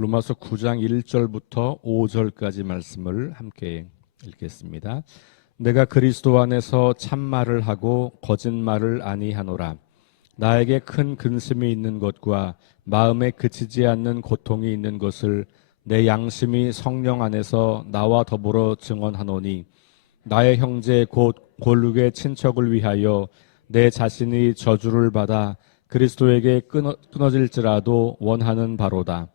로마서 9장 1절부터 5절까지 말씀을 함께 읽겠습니다. 내가 그리스도 안에서 참말을 하고 거짓말을 아니하노라. 나에게 큰 근심이 있는 것과 마음에 그치지 않는 고통이 있는 것을 내 양심이 성령 안에서 나와 더불어 증언하노니, 나의 형제 곧 골육의 친척을 위하여 내 자신이 저주를 받아 그리스도에게 끊어질지라도 원하는 바로다.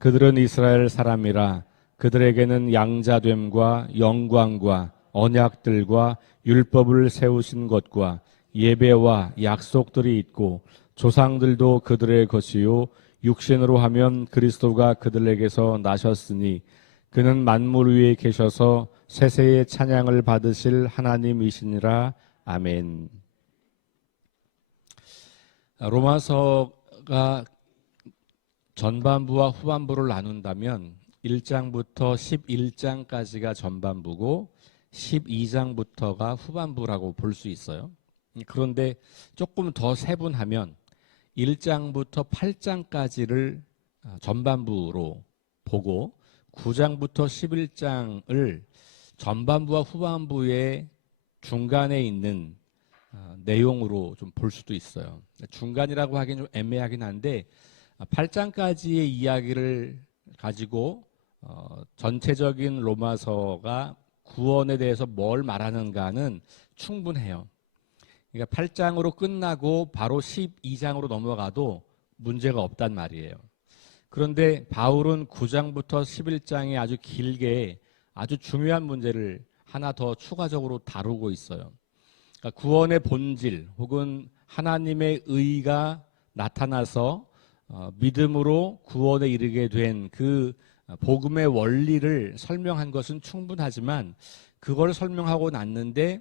그들은 이스라엘 사람이라. 그들에게는 양자됨과 영광과 언약들과 율법을 세우신 것과 예배와 약속들이 있고, 조상들도 그들의 것이요 육신으로 하면 그리스도가 그들에게서 나셨으니 그는 만물 위에 계셔서 세세의 찬양을 받으실 하나님이시니라. 아멘. 로마서가 전반부와 후반부를 나눈다면 1장부터 11장까지가 전반부고 12장부터가 후반부라고 볼 수 있어요. 그런데 조금 더 세분하면 1장부터 8장까지를 전반부로 보고 9장부터 11장을 전반부와 후반부의 중간에 있는 내용으로 좀 볼 수도 있어요. 중간이라고 하기는 좀 애매하긴 한데 8장까지의 이야기를 가지고 전체적인 로마서가 구원에 대해서 뭘 말하는가는 충분해요. 그러니까 8장으로 끝나고 바로 12장으로 넘어가도 문제가 없단 말이에요. 그런데 바울은 9장부터 11장에 아주 길게 아주 중요한 문제를 하나 더 추가적으로 다루고 있어요. 그러니까 구원의 본질 혹은 하나님의 의가 나타나서 믿음으로 구원에 이르게 된 그 복음의 원리를 설명한 것은 충분하지만, 그걸 설명하고 났는데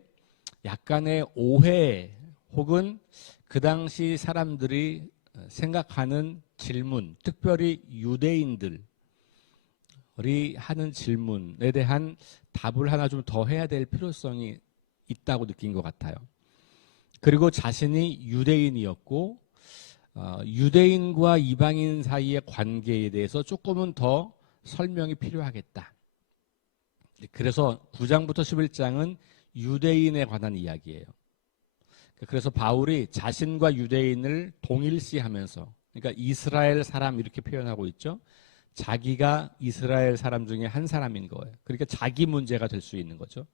약간의 오해 혹은 그 당시 사람들이 생각하는 질문, 특별히 유대인들이 하는 질문에 대한 답을 하나 좀 더 해야 될 필요성이 있다고 느낀 것 같아요. 그리고 자신이 유대인이었고 유대인과 이방인 사이의 관계에 대해서 조금은 더 설명이 필요하겠다. 그래서 9장부터 11장은 유대인에 관한 이야기예요. 그래서 바울이 자신과 유대인을 동일시하면서, 그러니까 이스라엘 사람 이렇게 표현하고 있죠. 자기가 이스라엘 사람 중에 한 사람인 거예요. 그러니까 자기 문제가 될 수 있는 거죠.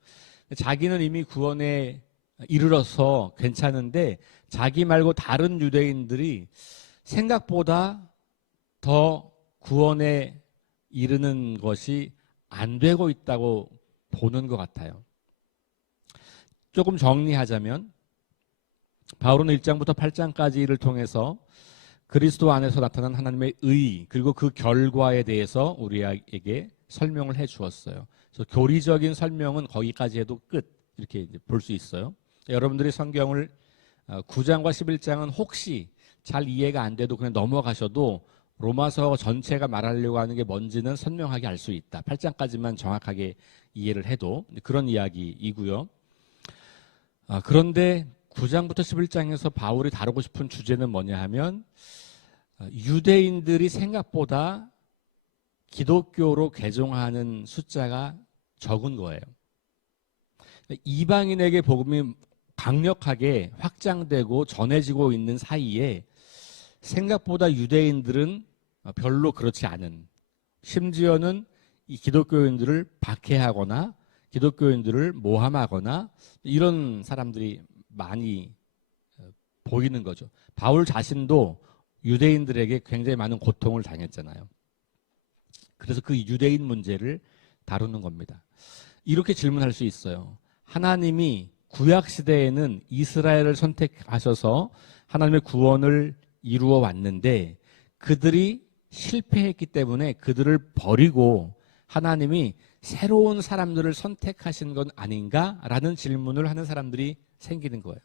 자기는 이미 구원에 이르러서 괜찮은데 자기 말고 다른 유대인들이 생각보다 더 구원에 이르는 것이 안 되고 있다고 보는 것 같아요. 조금 정리하자면 바울은 1장부터 8장까지를 통해서 그리스도 안에서 나타난 하나님의 의, 그리고 그 결과에 대해서 우리에게 설명을 해 주었어요. 그래서 교리적인 설명은 거기까지 해도 끝, 이렇게 볼 수 있어요. 여러분들이 성경을 9장과 11장은 혹시 잘 이해가 안 돼도 그냥 넘어가셔도 로마서 전체가 말하려고 하는 게 뭔지는 선명하게 알 수 있다. 8장까지만 정확하게 이해를 해도 그런 이야기이고요. 그런데 9장부터 11장에서 바울이 다루고 싶은 주제는 뭐냐 하면, 유대인들이 생각보다 기독교로 개종하는 숫자가 적은 거예요. 이방인에게 복음이 강력하게 확장되고 전해지고 있는 사이에 생각보다 유대인들은 별로 그렇지 않은, 심지어는 이 기독교인들을 박해하거나 기독교인들을 모함하거나 이런 사람들이 많이 보이는 거죠. 바울 자신도 유대인들에게 굉장히 많은 고통을 당했잖아요. 그래서 그 유대인 문제를 다루는 겁니다. 이렇게 질문할 수 있어요. 하나님이 구약 시대에는 이스라엘을 선택하셔서 하나님의 구원을 이루어 왔는데 그들이 실패했기 때문에 그들을 버리고 하나님이 새로운 사람들을 선택하신 건 아닌가라는 질문을 하는 사람들이 생기는 거예요.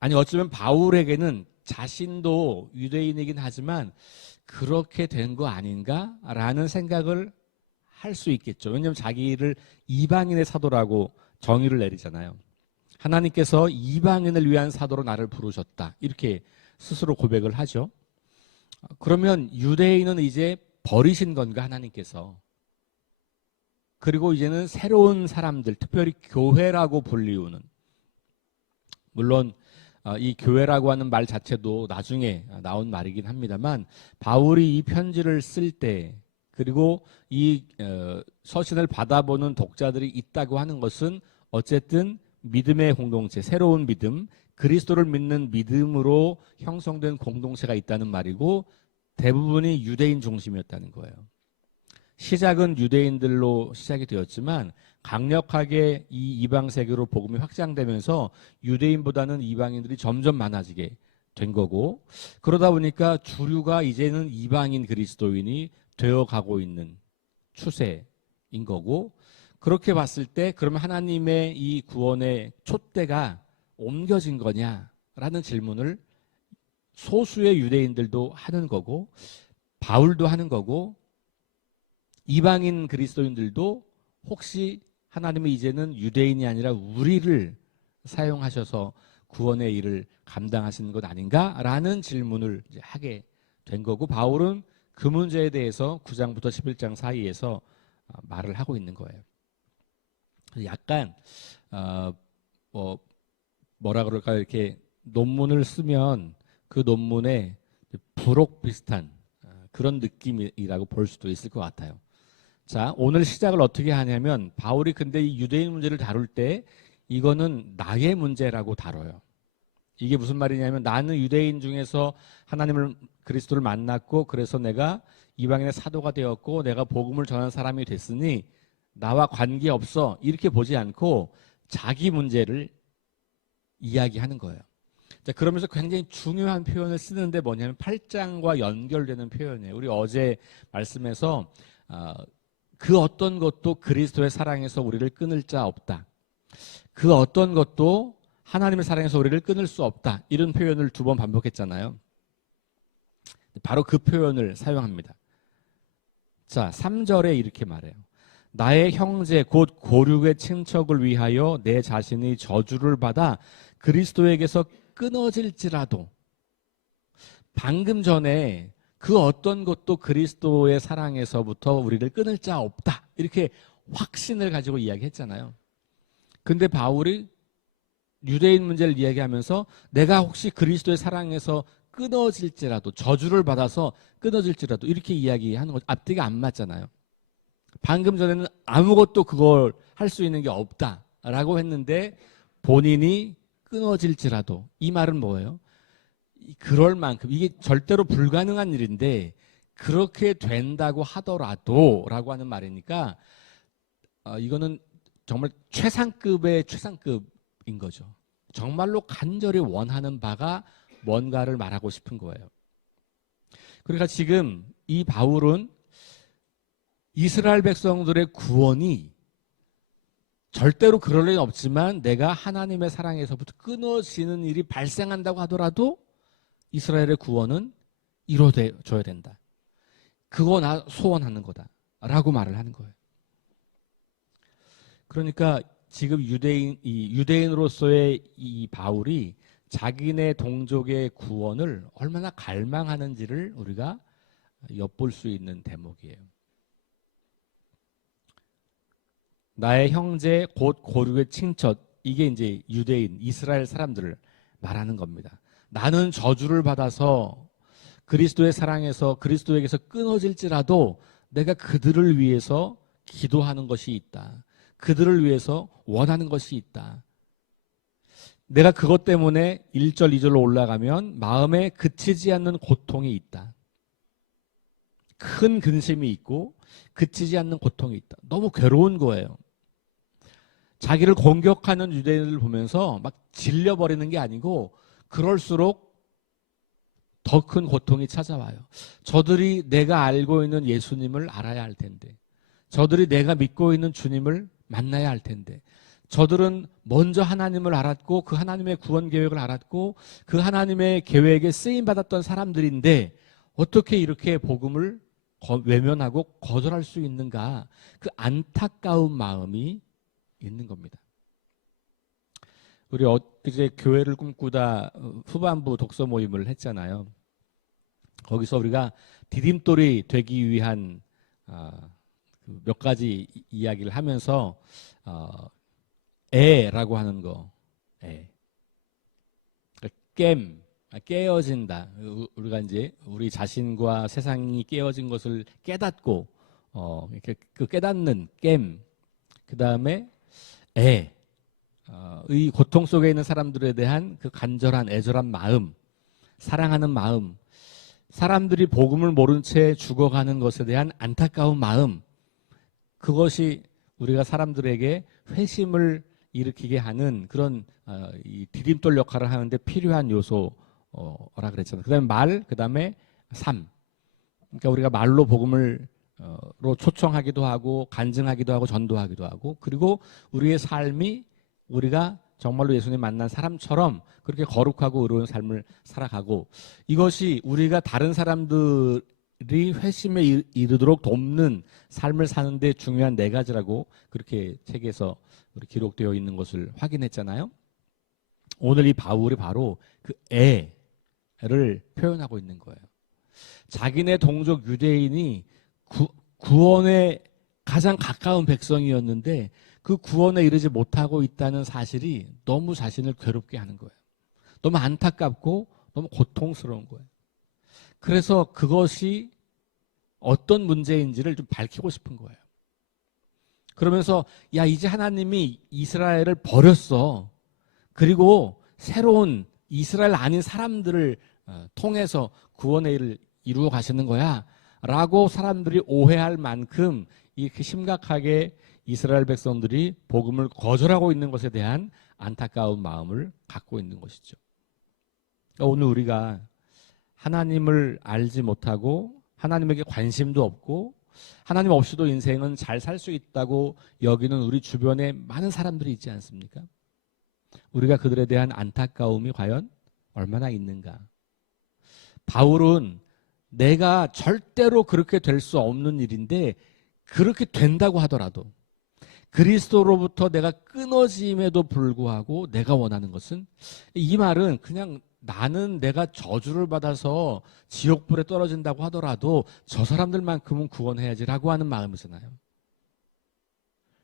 아니, 어쩌면 바울에게는 자신도 유대인이긴 하지만 그렇게 된 거 아닌가라는 생각을 할 수 있겠죠. 왜냐하면 자기를 이방인의 사도라고 정의를 내리잖아요. 하나님께서 이방인을 위한 사도로 나를 부르셨다, 이렇게 스스로 고백을 하죠. 그러면 유대인은 이제 버리신 건가 하나님께서. 그리고 이제는 새로운 사람들, 특별히 교회라고 불리우는, 물론 이 교회라고 하는 말 자체도 나중에 나온 말이긴 합니다만, 바울이 이 편지를 쓸 때, 그리고 이 서신을 받아보는 독자들이 있다고 하는 것은 어쨌든 믿음의 공동체, 새로운 믿음, 그리스도를 믿는 믿음으로 형성된 공동체가 있다는 말이고, 대부분이 유대인 중심이었다는 거예요. 시작은 유대인들로 시작이 되었지만 강력하게 이 이방 세계로 복음이 확장되면서 유대인보다는 이방인들이 점점 많아지게 된 거고, 그러다 보니까 주류가 이제는 이방인 그리스도인이 되어가고 있는 추세인 거고, 그렇게 봤을 때 그러면 하나님의 이 구원의 촛대가 옮겨진 거냐라는 질문을 소수의 유대인들도 하는 거고, 바울도 하는 거고, 이방인 그리스도인들도 혹시 하나님이 이제는 유대인이 아니라 우리를 사용하셔서 구원의 일을 감당하시는 것 아닌가라는 질문을 이제 하게 된 거고, 바울은 그 문제에 대해서 9장부터 11장 사이에서 말을 하고 있는 거예요. 약간 뭐라 그럴까요? 이렇게 논문을 쓰면 그 논문에 부록 비슷한 그런 느낌이라고 볼 수도 있을 것 같아요. 자, 오늘 시작을 어떻게 하냐면, 바울이 근데 이 유대인 문제를 다룰 때 이거는 나의 문제라고 다뤄요. 이게 무슨 말이냐면, 나는 유대인 중에서 하나님을, 그리스도를 만났고, 그래서 내가 이방인의 사도가 되었고, 내가 복음을 전하는 사람이 됐으니 나와 관계없어, 이렇게 보지 않고 자기 문제를 이야기하는 거예요. 자, 그러면서 굉장히 중요한 표현을 쓰는데 뭐냐면 8장과 연결되는 표현이에요. 우리 어제 말씀에서 그 어떤 것도 그리스도의 사랑에서 우리를 끊을 자 없다. 그 어떤 것도 하나님의 사랑에서 우리를 끊을 수 없다. 이런 표현을 2번 반복했잖아요. 바로 그 표현을 사용합니다. 자, 3절에 이렇게 말해요. 나의 형제 곧 고륙의 친척을 위하여 내 자신이 저주를 받아 그리스도에게서 끊어질지라도, 방금 전에 그 어떤 것도 그리스도의 사랑에서부터 우리를 끊을 자 없다, 이렇게 확신을 가지고 이야기했잖아요. 근데 바울이 유대인 문제를 이야기하면서 내가 혹시 그리스도의 사랑에서 끊어질지라도, 저주를 받아서 끊어질지라도, 이렇게 이야기하는 것 앞뒤가 안 맞잖아요. 방금 전에는 아무것도 그걸 할 수 있는 게 없다라고 했는데 본인이 끊어질지라도, 이 말은 뭐예요? 그럴 만큼, 이게 절대로 불가능한 일인데 그렇게 된다고 하더라도 라고 하는 말이니까 이거는 정말 최상급의 최상급인 거죠. 정말로 간절히 원하는 바가 뭔가를 말하고 싶은 거예요. 그러니까 지금 이 바울은 이스라엘 백성들의 구원이 절대로 그럴 일은 없지만 내가 하나님의 사랑에서부터 끊어지는 일이 발생한다고 하더라도 이스라엘의 구원은 이루어져야 된다. 그거 나 소원하는 거다 라고 말을 하는 거예요. 그러니까 지금 유대인으로서의 이 바울이 자기네 동족의 구원을 얼마나 갈망하는지를 우리가 엿볼 수 있는 대목이에요. 나의 형제 곧 고륙의 친척, 이게 이제 유대인, 이스라엘 사람들을 말하는 겁니다. 나는 저주를 받아서 그리스도의 사랑에서, 그리스도에게서 끊어질지라도 내가 그들을 위해서 기도하는 것이 있다. 그들을 위해서 원하는 것이 있다. 내가 그것 때문에 1절, 2절로 올라가면 마음에 그치지 않는 고통이 있다. 큰 근심이 있고 그치지 않는 고통이 있다. 너무 괴로운 거예요. 자기를 공격하는 유대인들을 보면서 막 질려버리는 게 아니고 그럴수록 더 큰 고통이 찾아와요. 저들이 내가 알고 있는 예수님을 알아야 할 텐데, 저들이 내가 믿고 있는 주님을 만나야 할 텐데, 저들은 먼저 하나님을 알았고 그 하나님의 구원 계획을 알았고 그 하나님의 계획에 쓰임받았던 사람들인데 어떻게 이렇게 복음을 외면하고 거절할 수 있는가, 그 안타까운 마음이 있는 겁니다. 우리 엊그제 교회를 꿈꾸다 후반부 독서 모임을 했잖아요. 거기서 우리가 디딤돌이 되기 위한 몇 가지 이야기를 하면서 애라고 하는 거, 깨어진다. 우리가 이제 우리 자신과 세상이 깨어진 것을 깨닫고 그 깨닫는 그 다음에 의 고통 속에 있는 사람들에 대한 그 간절한 애절한 마음, 사랑하는 마음, 사람들이 복음을 모른 채 죽어가는 것에 대한 안타까운 마음, 그것이 우리가 사람들에게 회심을 일으키게 하는 그런 이 디딤돌 역할을 하는데 필요한 요소라 그랬잖아요. 그다음에 말, 그다음에 삶. 그러니까 우리가 말로 복음을 로 초청하기도 하고 간증하기도 하고 전도하기도 하고, 그리고 우리의 삶이 우리가 정말로 예수님 만난 사람처럼 그렇게 거룩하고 의로운 삶을 살아가고, 이것이 우리가 다른 사람들이 회심에 이르도록 돕는 삶을 사는데 중요한 4가지라고 그렇게 책에서 우리 기록되어 있는 것을 확인했잖아요. 오늘 이 바울이 바로 그 애를 표현하고 있는 거예요. 자기네 동족 유대인이 구원에 가장 가까운 백성이었는데 그 구원에 이르지 못하고 있다는 사실이 너무 자신을 괴롭게 하는 거예요. 너무 안타깝고 너무 고통스러운 거예요. 그래서 그것이 어떤 문제인지를 좀 밝히고 싶은 거예요. 그러면서 야, 이제 하나님이 이스라엘을 버렸어. 그리고 새로운 이스라엘 아닌 사람들을 통해서 구원의 일을 이루어 가시는 거야 라고 사람들이 오해할 만큼 이렇게 심각하게 이스라엘 백성들이 복음을 거절하고 있는 것에 대한 안타까운 마음을 갖고 있는 것이죠. 오늘 우리가 하나님을 알지 못하고 하나님에게 관심도 없고 하나님 없이도 인생은 잘 살 수 있다고 여기는 우리 주변에 많은 사람들이 있지 않습니까? 우리가 그들에 대한 안타까움이 과연 얼마나 있는가? 바울은 내가 절대로 그렇게 될 수 없는 일인데 그렇게 된다고 하더라도 그리스도로부터 내가 끊어짐에도 불구하고 내가 원하는 것은, 이 말은 그냥 나는 내가 저주를 받아서 지옥불에 떨어진다고 하더라도 저 사람들만큼은 구원해야지라고 하는 마음이잖아요.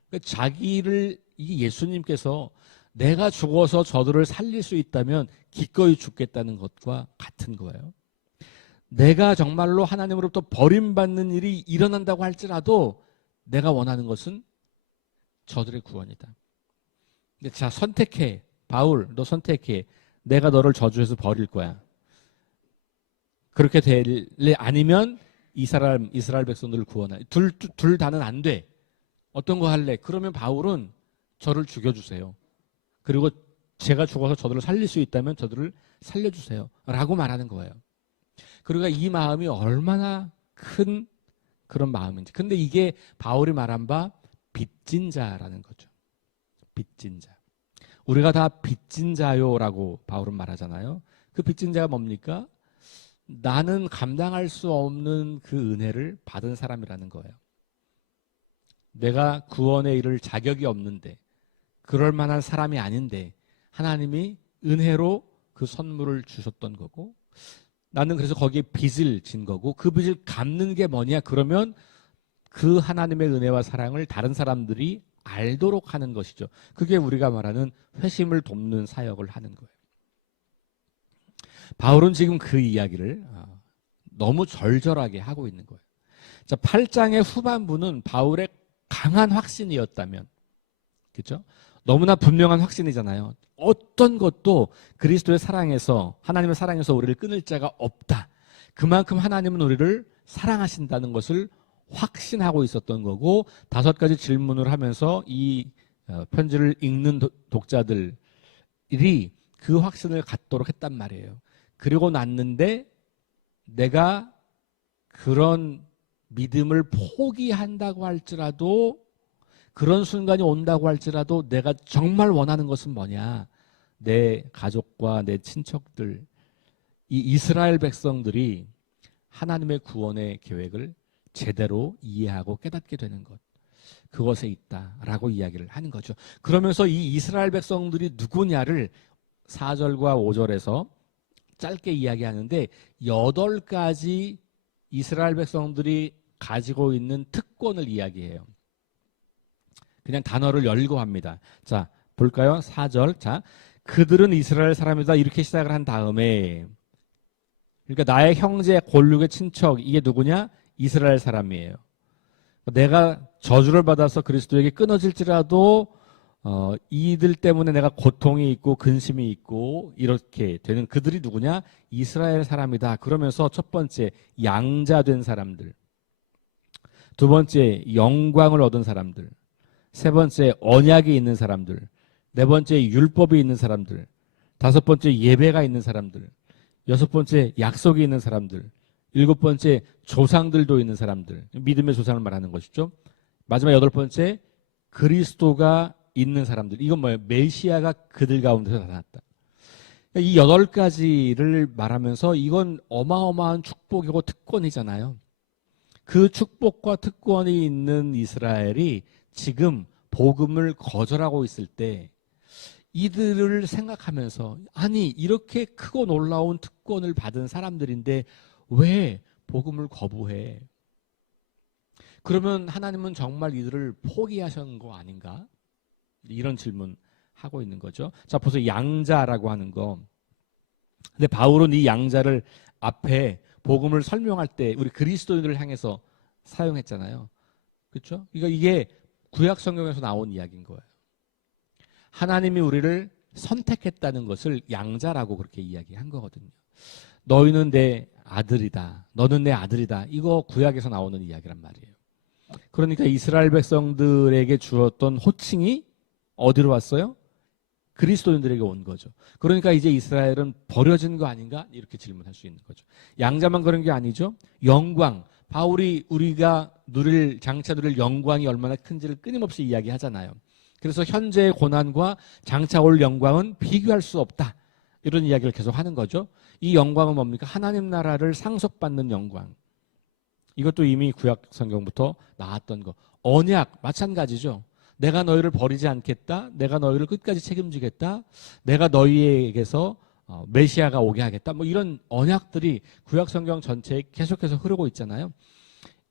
그러니까 자기를, 이 예수님께서 내가 죽어서 저들을 살릴 수 있다면 기꺼이 죽겠다는 것과 같은 거예요. 내가 정말로 하나님으로부터 버림받는 일이 일어난다고 할지라도 내가 원하는 것은 저들의 구원이다. 근데 자, 선택해. 바울, 너 선택해. 내가 너를 저주해서 버릴 거야. 그렇게 될래? 아니면 이스라엘 백성들을 구원해. 둘 다는 안 돼. 어떤 거 할래? 그러면 바울은 저를 죽여주세요. 그리고 제가 죽어서 저들을 살릴 수 있다면 저들을 살려주세요. 라고 말하는 거예요. 그러니까 이 마음이 얼마나 큰 그런 마음인지. 근데 이게 바울이 말한 바 빚진 자라는 거죠. 빚진 자. 우리가 다 빚진 자요라고 바울은 말하잖아요. 그 빚진 자가 뭡니까? 나는 감당할 수 없는 그 은혜를 받은 사람이라는 거예요. 내가 구원에 이를 자격이 없는데, 그럴 만한 사람이 아닌데 하나님이 은혜로 그 선물을 주셨던 거고, 나는 그래서 거기에 빚을 진 거고, 그 빚을 갚는 게 뭐냐? 그러면 그 하나님의 은혜와 사랑을 다른 사람들이 알도록 하는 것이죠. 그게 우리가 말하는 회심을 돕는 사역을 하는 거예요. 바울은 지금 그 이야기를 너무 절절하게 하고 있는 거예요. 자, 8장의 후반부는 바울의 강한 확신이었다면, 그렇죠? 너무나 분명한 확신이잖아요. 어떤 것도 그리스도의 사랑에서, 하나님의 사랑에서 우리를 끊을 자가 없다. 그만큼 하나님은 우리를 사랑하신다는 것을 확신하고 있었던 거고, 5가지 질문을 하면서 이 편지를 읽는 독자들이 그 확신을 갖도록 했단 말이에요. 그리고 났는데 내가 그런 믿음을 포기한다고 할지라도, 그런 순간이 온다고 할지라도 내가 정말 원하는 것은 뭐냐? 내 가족과 내 친척들, 이 이스라엘 백성들이 하나님의 구원의 계획을 제대로 이해하고 깨닫게 되는 것, 그것에 있다라고 이야기를 하는 거죠. 그러면서 이 이스라엘 백성들이 누구냐를 4절과 5절에서 짧게 이야기하는데 8가지 이스라엘 백성들이 가지고 있는 특권을 이야기해요. 그냥 단어를 열고 합니다. 자, 볼까요? 4절. 자, 그들은 이스라엘 사람이다. 이렇게 시작을 한 다음에, 그러니까 나의 형제, 골육의 친척, 이게 누구냐? 이스라엘 사람이에요. 내가 저주를 받아서 그리스도에게 끊어질지라도 이들 때문에 내가 고통이 있고 근심이 있고 이렇게 되는 그들이 누구냐? 이스라엘 사람이다. 그러면서 첫 번째 양자된 사람들, 두 번째 영광을 얻은 사람들, 세 번째 언약이 있는 사람들, 네 번째 율법이 있는 사람들, 다섯 번째 예배가 있는 사람들, 여섯 번째 약속이 있는 사람들, 일곱 번째 조상들도 있는 사람들, 믿음의 조상을 말하는 것이죠. 마지막 여덟 번째 그리스도가 있는 사람들. 이건 뭐예요? 메시아가 그들 가운데서 나타났다. 이 8가지를 말하면서 이건 어마어마한 축복이고 특권이잖아요. 그 축복과 특권이 있는 이스라엘이 지금 복음을 거절하고 있을 때 이들을 생각하면서, 아니 이렇게 크고 놀라운 특권을 받은 사람들인데 왜 복음을 거부해? 그러면 하나님은 정말 이들을 포기하신 거 아닌가? 이런 질문 하고 있는 거죠. 자, 보세요. 양자라고 하는 거. 근데 바울은 이 양자를 앞에 복음을 설명할 때 우리 그리스도인들을 향해서 사용했잖아요. 그렇죠? 그러니까 이게 구약 성경에서 나온 이야기인 거예요. 하나님이 우리를 선택했다는 것을 양자라고 그렇게 이야기한 거거든요. 너희는 내 아들이다. 너는 내 아들이다. 이거 구약에서 나오는 이야기란 말이에요. 그러니까 이스라엘 백성들에게 주었던 호칭이 어디로 왔어요? 그리스도인들에게 온 거죠. 그러니까 이제 이스라엘은 버려진 거 아닌가? 이렇게 질문할 수 있는 거죠. 양자만 그런 게 아니죠. 영광. 바울이 우리가 장차 누릴 영광이 얼마나 큰지를 끊임없이 이야기하잖아요. 그래서 현재의 고난과 장차 올 영광은 비교할 수 없다. 이런 이야기를 계속 하는 거죠. 이 영광은 뭡니까? 하나님 나라를 상속받는 영광. 이것도 이미 구약 성경부터 나왔던 거. 언약 마찬가지죠. 내가 너희를 버리지 않겠다. 내가 너희를 끝까지 책임지겠다. 내가 너희에게서 메시아가 오게 하겠다. 뭐 이런 언약들이 구약 성경 전체에 계속해서 흐르고 있잖아요.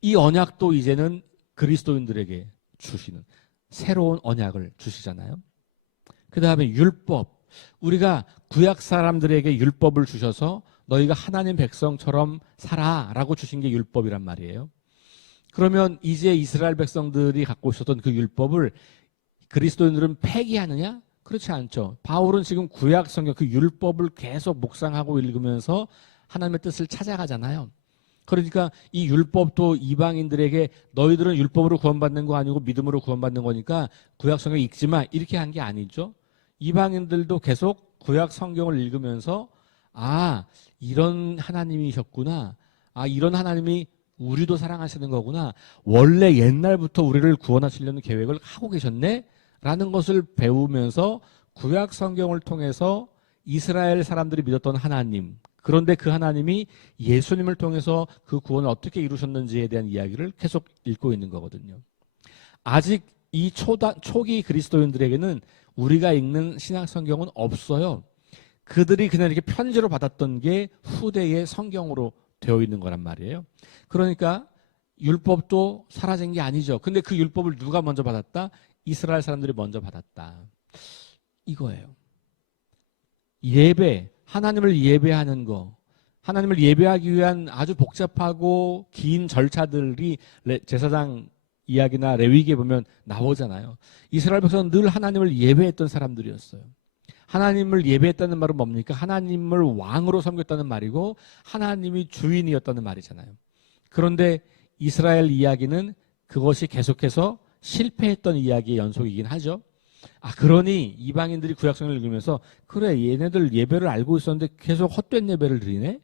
이 언약도 이제는 그리스도인들에게 주시는 새로운 언약을 주시잖아요. 그 다음에 율법. 우리가 구약 사람들에게 율법을 주셔서 너희가 하나님 백성처럼 살아라고 주신 게 율법이란 말이에요. 그러면 이제 이스라엘 백성들이 갖고 있었던 그 율법을 그리스도인들은 폐기하느냐? 그렇지 않죠. 바울은 지금 구약 성경 그 율법을 계속 묵상하고 읽으면서 하나님의 뜻을 찾아가잖아요. 그러니까 이 율법도 이방인들에게 너희들은 율법으로 구원받는 거 아니고 믿음으로 구원받는 거니까 구약 성경 읽지 마 이렇게 한 게 아니죠. 이방인들도 계속 구약 성경을 읽으면서 아, 이런 하나님이셨구나. 아, 이런 하나님이 우리도 사랑하시는 거구나. 원래 옛날부터 우리를 구원하시려는 계획을 하고 계셨네? 라는 것을 배우면서 구약 성경을 통해서 이스라엘 사람들이 믿었던 하나님, 그런데 그 하나님이 예수님을 통해서 그 구원을 어떻게 이루셨는지에 대한 이야기를 계속 읽고 있는 거거든요. 아직 이 초기 그리스도인들에게는 우리가 읽는 신약 성경은 없어요. 그들이 그냥 이렇게 편지로 받았던 게 후대의 성경으로 되어 있는 거란 말이에요. 그러니까 율법도 사라진 게 아니죠. 근데 그 율법을 누가 먼저 받았다? 이스라엘 사람들이 먼저 받았다. 이거예요. 예배, 하나님을 예배하는 거. 하나님을 예배하기 위한 아주 복잡하고 긴 절차들이 제사장 이야기나 레위기에 보면 나오잖아요. 이스라엘 백성은 늘 하나님을 예배했던 사람들이었어요. 하나님을 예배했다는 말은 뭡니까? 하나님을 왕으로 섬겼다는 말이고 하나님이 주인이었다는 말이잖아요. 그런데 이스라엘 이야기는 그것이 계속해서 실패했던 이야기의 연속이긴 하죠. 아, 그러니 이방인들이 구약성을 읽으면서 그래, 얘네들 예배를 알고 있었는데 계속 헛된 예배를 드리네?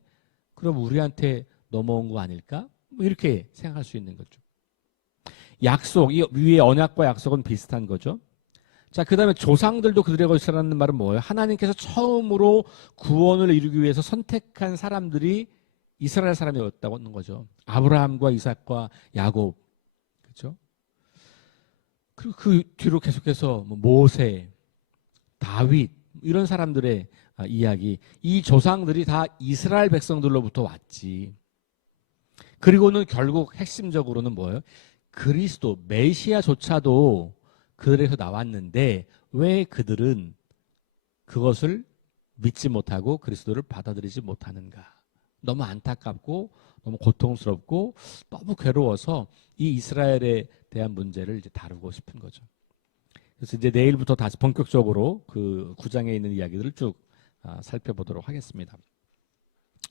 그럼 우리한테 넘어온 거 아닐까? 뭐 이렇게 생각할 수 있는 거죠. 약속, 이 위에 언약과 약속은 비슷한 거죠. 자, 그 다음에 조상들도 그들의 것이라는 말은 뭐예요? 하나님께서 처음으로 구원을 이루기 위해서 선택한 사람들이 이스라엘 사람이었다고 하는 거죠. 아브라함과 이삭과 야곱. 그렇죠? 그리고 그 뒤로 계속해서 모세, 다윗 이런 사람들의 이야기. 이 조상들이 다 이스라엘 백성들로부터 왔지. 그리고는 결국 핵심적으로는 뭐예요? 그리스도, 메시아조차도 그들에서 나왔는데 왜 그들은 그것을 믿지 못하고 그리스도를 받아들이지 못하는가? 너무 안타깝고 너무 고통스럽고 너무 괴로워서 이 이스라엘에 대한 문제를 이제 다루고 싶은 거죠. 그래서 이제 내일부터 다시 본격적으로 그 9장에 있는 이야기들을 쭉 살펴보도록 하겠습니다.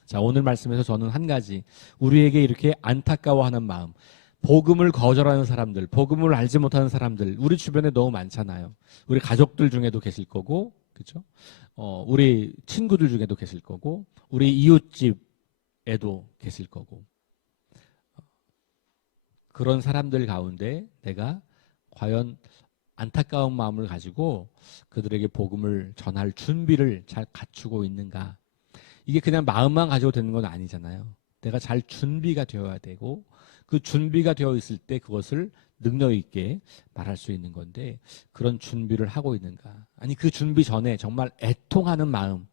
자, 오늘 말씀에서 저는 한 가지, 우리에게 이렇게 안타까워하는 마음, 복음을 거절하는 사람들, 복음을 알지 못하는 사람들, 우리 주변에 너무 많잖아요. 우리 가족들 중에도 계실 거고, 그렇죠? 우리 친구들 중에도 계실 거고, 우리 이웃집에도 계실 거고, 그런 사람들 가운데 내가 과연 안타까운 마음을 가지고 그들에게 복음을 전할 준비를 잘 갖추고 있는가? 이게 그냥 마음만 가지고 되는 건 아니잖아요. 내가 잘 준비가 되어야 되고 그 준비가 되어 있을 때 그것을 능력 있게 말할 수 있는 건데 그런 준비를 하고 있는가? 아니 그 준비 전에 정말 애통하는 마음,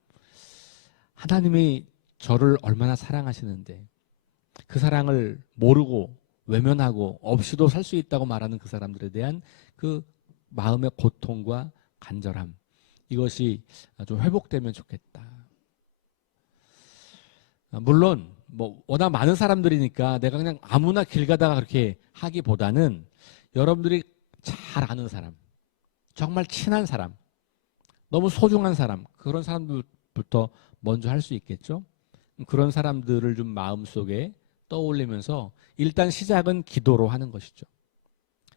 하나님이 저를 얼마나 사랑하시는데 그 사랑을 모르고 외면하고 없이도 살 수 있다고 말하는 그 사람들에 대한 그 마음의 고통과 간절함, 이것이 좀 회복되면 좋겠다. 물론 뭐 워낙 많은 사람들이니까 내가 그냥 아무나 길 가다가 그렇게 하기보다는 여러분들이 잘 아는 사람, 정말 친한 사람, 너무 소중한 사람, 그런 사람들부터 먼저 할 수 있겠죠. 그런 사람들을 좀 마음속에 떠올리면서 일단 시작은 기도로 하는 것이죠.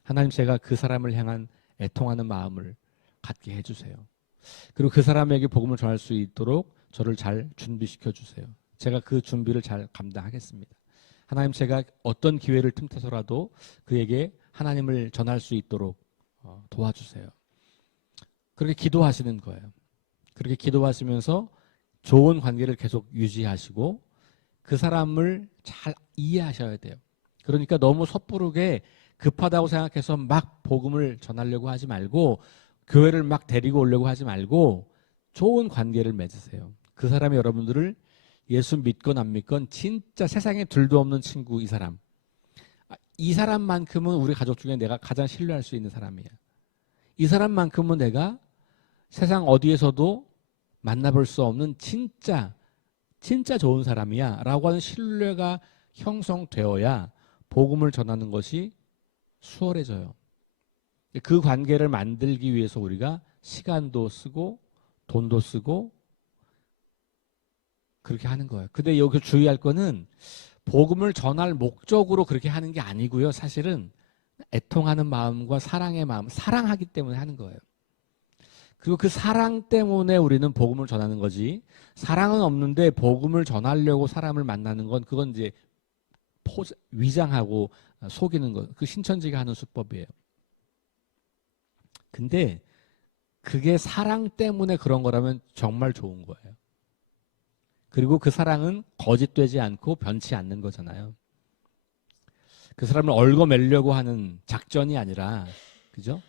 하나님, 제가 그 사람을 향한 애통하는 마음을 갖게 해주세요. 그리고 그 사람에게 복음을 전할 수 있도록 저를 잘 준비시켜 주세요. 제가 그 준비를 잘 감당하겠습니다. 하나님, 제가 어떤 기회를 틈타서라도 그에게 하나님을 전할 수 있도록 도와주세요. 그렇게 기도하시는 거예요. 그렇게 기도하시면서 좋은 관계를 계속 유지하시고 그 사람을 잘 이해하셔야 돼요. 그러니까 너무 섣부르게 급하다고 생각해서 막 복음을 전하려고 하지 말고 교회를 막 데리고 오려고 하지 말고 좋은 관계를 맺으세요. 그 사람이 여러분들을 예수 믿건 안 믿건 진짜 세상에 둘도 없는 친구, 이 사람. 이 사람만큼은 우리 가족 중에 내가 가장 신뢰할 수 있는 사람이야. 이 사람만큼은 내가 세상 어디에서도 만나볼 수 없는 진짜 좋은 사람이야 라고 하는 신뢰가 형성되어야 복음을 전하는 것이 수월해져요. 그 관계를 만들기 위해서 우리가 시간도 쓰고 돈도 쓰고 그렇게 하는 거예요. 근데 여기 주의할 거는 복음을 전할 목적으로 그렇게 하는 게 아니고요. 사실은 애통하는 마음과 사랑의 마음, 사랑하기 때문에 하는 거예요. 그리고 그 사랑 때문에 우리는 복음을 전하는 거지, 사랑은 없는데 복음을 전하려고 사람을 만나는 건 그건 이제 위장하고 속이는 거, 그 신천지가 하는 수법이에요. 근데 그게 사랑 때문에 그런 거라면 정말 좋은 거예요. 그리고 그 사랑은 거짓되지 않고 변치 않는 거잖아요. 그 사람을 얽어매려고 하는 작전이 아니라, 그죠?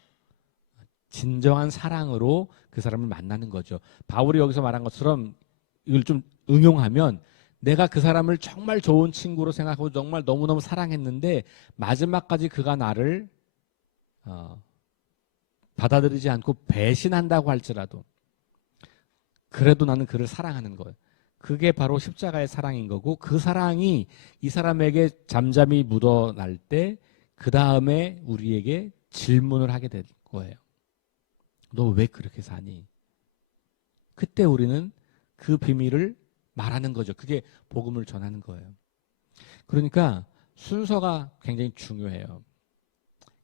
진정한 사랑으로 그 사람을 만나는 거죠. 바울이 여기서 말한 것처럼 이걸 좀 응용하면 내가 그 사람을 정말 좋은 친구로 생각하고 정말 너무너무 사랑했는데 마지막까지 그가 나를 받아들이지 않고 배신한다고 할지라도 그래도 나는 그를 사랑하는 거예요. 그게 바로 십자가의 사랑인 거고, 그 사랑이 이 사람에게 잠잠히 묻어날 때 그 다음에 우리에게 질문을 하게 될 거예요. 너 왜 그렇게 사니? 그때 우리는 그 비밀을 말하는 거죠. 그게 복음을 전하는 거예요. 그러니까 순서가 굉장히 중요해요.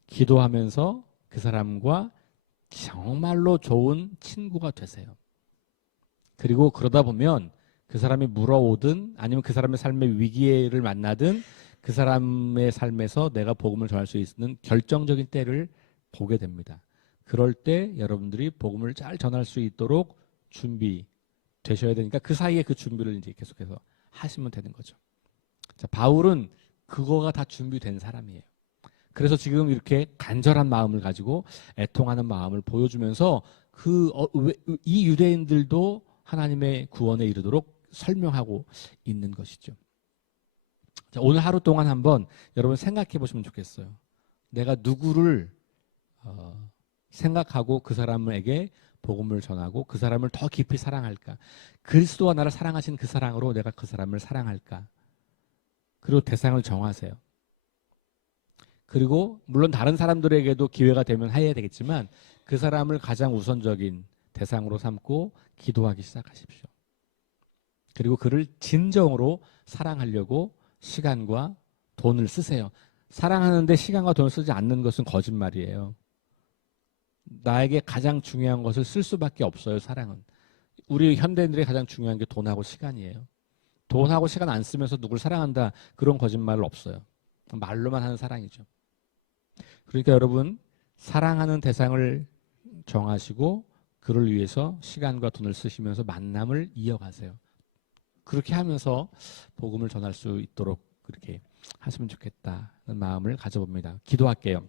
기도하면서 그 사람과 정말로 좋은 친구가 되세요. 그리고 그러다 보면 그 사람이 물어오든 아니면 그 사람의 삶의 위기를 만나든 그 사람의 삶에서 내가 복음을 전할 수 있는 결정적인 때를 보게 됩니다. 그럴 때 여러분들이 복음을 잘 전할 수 있도록 준비되셔야 되니까 그 사이에 그 준비를 이제 계속해서 하시면 되는 거죠. 자, 바울은 그거가 다 준비된 사람이에요. 그래서 지금 이렇게 간절한 마음을 가지고 애통하는 마음을 보여주면서 이 유대인들도 하나님의 구원에 이르도록 설명하고 있는 것이죠. 자, 오늘 하루 동안 한번 여러분 생각해 보시면 좋겠어요. 내가 누구를 생각하고 그 사람에게 복음을 전하고 그 사람을 더 깊이 사랑할까? 그리스도가 나를 사랑하신 그 사랑으로 내가 그 사람을 사랑할까? 그리고 대상을 정하세요. 그리고 물론 다른 사람들에게도 기회가 되면 해야 되겠지만 그 사람을 가장 우선적인 대상으로 삼고 기도하기 시작하십시오. 그리고 그를 진정으로 사랑하려고 시간과 돈을 쓰세요. 사랑하는데 시간과 돈을 쓰지 않는 것은 거짓말이에요. 나에게 가장 중요한 것을 쓸 수밖에 없어요. 사랑은. 우리 현대인들이 가장 중요한 게 돈하고 시간이에요. 돈하고 시간 안 쓰면서 누굴 사랑한다 그런 거짓말 없어요. 말로만 하는 사랑이죠. 그러니까 여러분 사랑하는 대상을 정하시고 그를 위해서 시간과 돈을 쓰시면서 만남을 이어가세요. 그렇게 하면서 복음을 전할 수 있도록 그렇게 하시면 좋겠다는 마음을 가져봅니다. 기도할게요.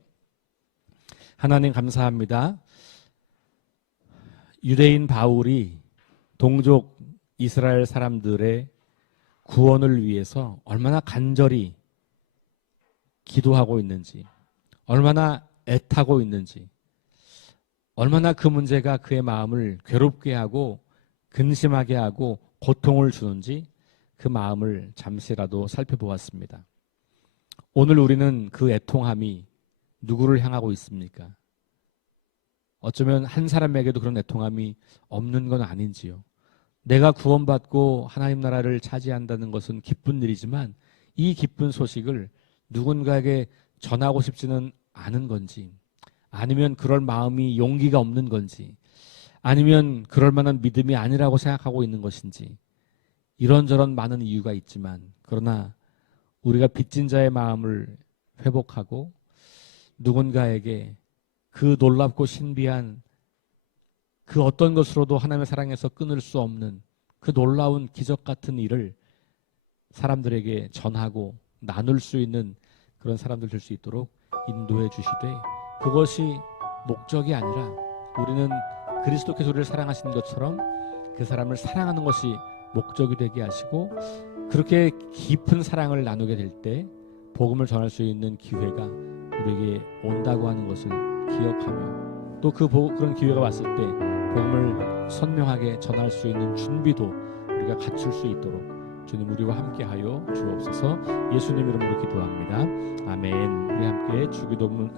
하나님 감사합니다. 유대인 바울이 동족 이스라엘 사람들의 구원을 위해서 얼마나 간절히 기도하고 있는지, 얼마나 애타고 있는지, 얼마나 그 문제가 그의 마음을 괴롭게 하고 근심하게 하고 고통을 주는지 그 마음을 잠시라도 살펴보았습니다. 오늘 우리는 그 애통함이 누구를 향하고 있습니까? 어쩌면 한 사람에게도 그런 애통함이 없는 건 아닌지요. 내가 구원받고 하나님 나라를 차지한다는 것은 기쁜 일이지만 이 기쁜 소식을 누군가에게 전하고 싶지는 않은 건지, 아니면 그럴 마음이 용기가 없는 건지, 아니면 그럴 만한 믿음이 아니라고 생각하고 있는 것인지, 이런저런 많은 이유가 있지만 그러나 우리가 빚진 자의 마음을 회복하고 누군가에게 그 놀랍고 신비한 그 어떤 것으로도 하나님의 사랑에서 끊을 수 없는 그 놀라운 기적 같은 일을 사람들에게 전하고 나눌 수 있는 그런 사람들 될 수 있도록 인도해 주시되, 그것이 목적이 아니라 우리는 그리스도께서 우리를 사랑하시는 것처럼 그 사람을 사랑하는 것이 목적이 되게 하시고, 그렇게 깊은 사랑을 나누게 될 때 복음을 전할 수 있는 기회가 우리에게 온다고 하는 것을 기억하며, 또 그런 기회가 왔을 때 복음을 선명하게 전할 수 있는 준비도 우리가 갖출 수 있도록 주님 우리와 함께하여 주옵소서. 예수님 이름으로 기도합니다. 아멘. 우리 함께 주기도문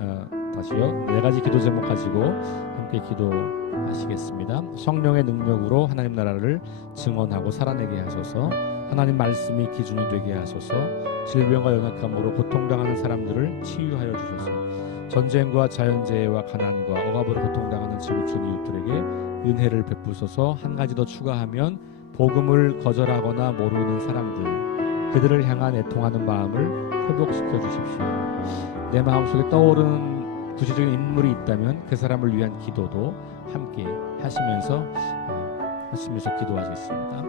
다시요. 4가지 기도 제목 가지고 함께 기도하시겠습니다. 성령의 능력으로 하나님 나라를 증언하고 살아내게 하소서. 하나님 말씀이 기준이 되게 하소서. 질병과 연약함으로 고통당하는 사람들을 치유하여 주소서. 전쟁과 자연재해와 가난과 억압으로 고통당하는 지구촌 이웃들에게 은혜를 베푸소서. 한 가지 더 추가하면 복음을 거절하거나 모르는 사람들, 그들을 향한 애통하는 마음을 회복시켜 주십시오. 내 마음속에 떠오르는 구체적인 인물이 있다면 그 사람을 위한 기도도 함께 하시면서 기도하시겠습니다.